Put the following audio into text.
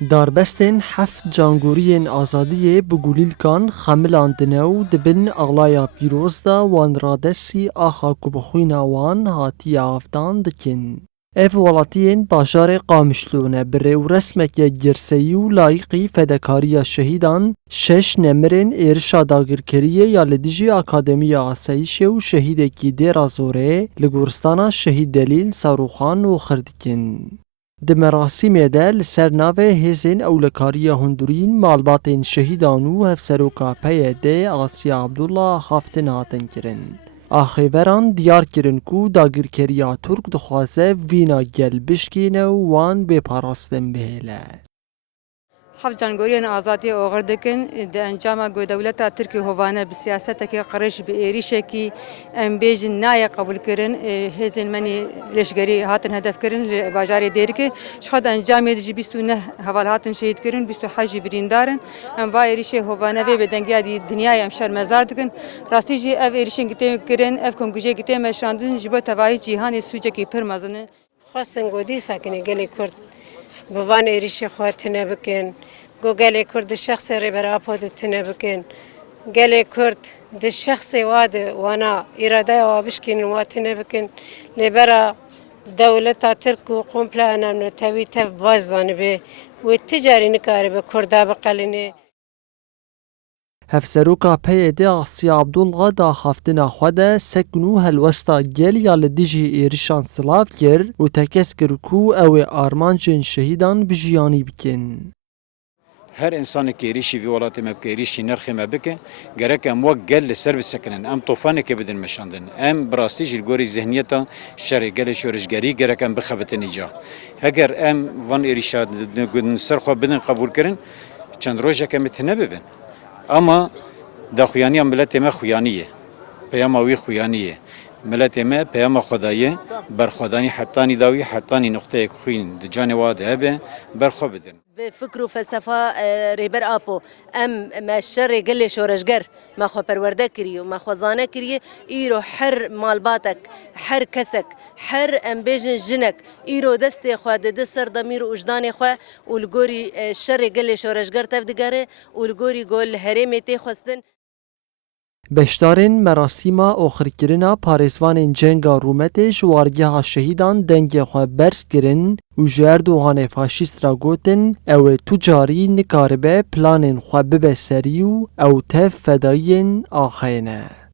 داربستên heft cangûriyên azadiyê bi gulîlkan xemilandine û dibin Axlaya Pîroz de wan radestî axa ku bi xwîna wan hatiye avdan dikin. Ev welatiyên bajarê Qamişlo ne bi rêwresmeke girseyî û layıqî fedekariya şehîdan, 6 nemirên êrişa dagirkeriyê ya li dijî Akademiya Asayişê û şehîdekî Dêra Zorê li goristana Şehîd Delîl Sarûxan oxir dikin. Di merasîmê de li ser navê hêzên ewlekariya hundirîn malbatên şehîdan û hevseroka PYD Asya Abdullah xaftin hatin kirin. Axêveran diyar kirin ku dagirkeriya Türk dixwaze vîna gel bişkîne û wan bêparastin bihêle. Heft cangûriyên azadiyê oxir dikin di encama Dewleta Tirkiye hovane bi siyasetekê qirêj bi êrişekî em bêjin naye qebûlkirin hêzên menî leşgerî hatin hedefkirin li bajarê Dêrikê ji xwe de encamê de jî 29 heval hatin şehîd kirin 28 jî birîndarin em va êrişê hovane vê bi dengiya dinyayê em şermezar dikin rastî jî ev êrişên tê kirin ev komgûjiyekî tê meşandin ji bo tevahî cîhanê sûcekî pir mezin e. Xwestin got dîsakinê gelê Kurd bi van êrişê xwe tune bikin. Got gelê Kurd di şexsê rêberapo de tune bikin. Gelê Kurd di şexsê wa de wana îradeya wa bişkînin wa tune bikin. Lêbera Dewleta Tirk û komple enemne tevî tev baş zanibe wê ti carî nikaribe Kurda biqelîne. Hevseroka PYD Asya Abdullah da xaftina xwe de sekin û helwesta gel ya li dijî êrişan silav kir û tekez kir ku ew ê armancên şehîdan bijiyanî bikin. Her insanekî êrişî vî welatê me bike êrişî nerxê me bike gerek em wek gel li ser bisekinin em tofanekê bidin meşandin em bi rastî jî li gorî zihniyeta şerê gelê şoreşgerî gerek em bixebitin îca heger em van êrişa ser xwe bidin qebûlkirin çend rojek em ê tune bibin ama daxuyaniya miletê me xuyanî ye peyama wî xuyanî ye miletê me peyama xwedayê berxwedanî hetanî dawî hetanî noqteyek xwîn di canê wa de hebe berxwe bidin. بفكر وفلسفة ريبر أبو أم ما الشر قل شورشجر ما خو پرورده كريو ما خو زانه كريه إيرو حر مالباتك حر كسك حر أم بيجن جنك إيرو دستي خو دد سر ضمير وجدان خو والجوري الشر قل شورشجر تفدقره والجوري قول هرمي تخستن. Beşdarên merasîma oxirkirina parêzvanên cenga Rûmetê ji wargeha şehîdan dengê xwe berz kirin û ji Erdoganê faşîst re gotin ew ê tu carî nikaribe planên xwe bibe serî û ew tev fedayiyên axayê ne.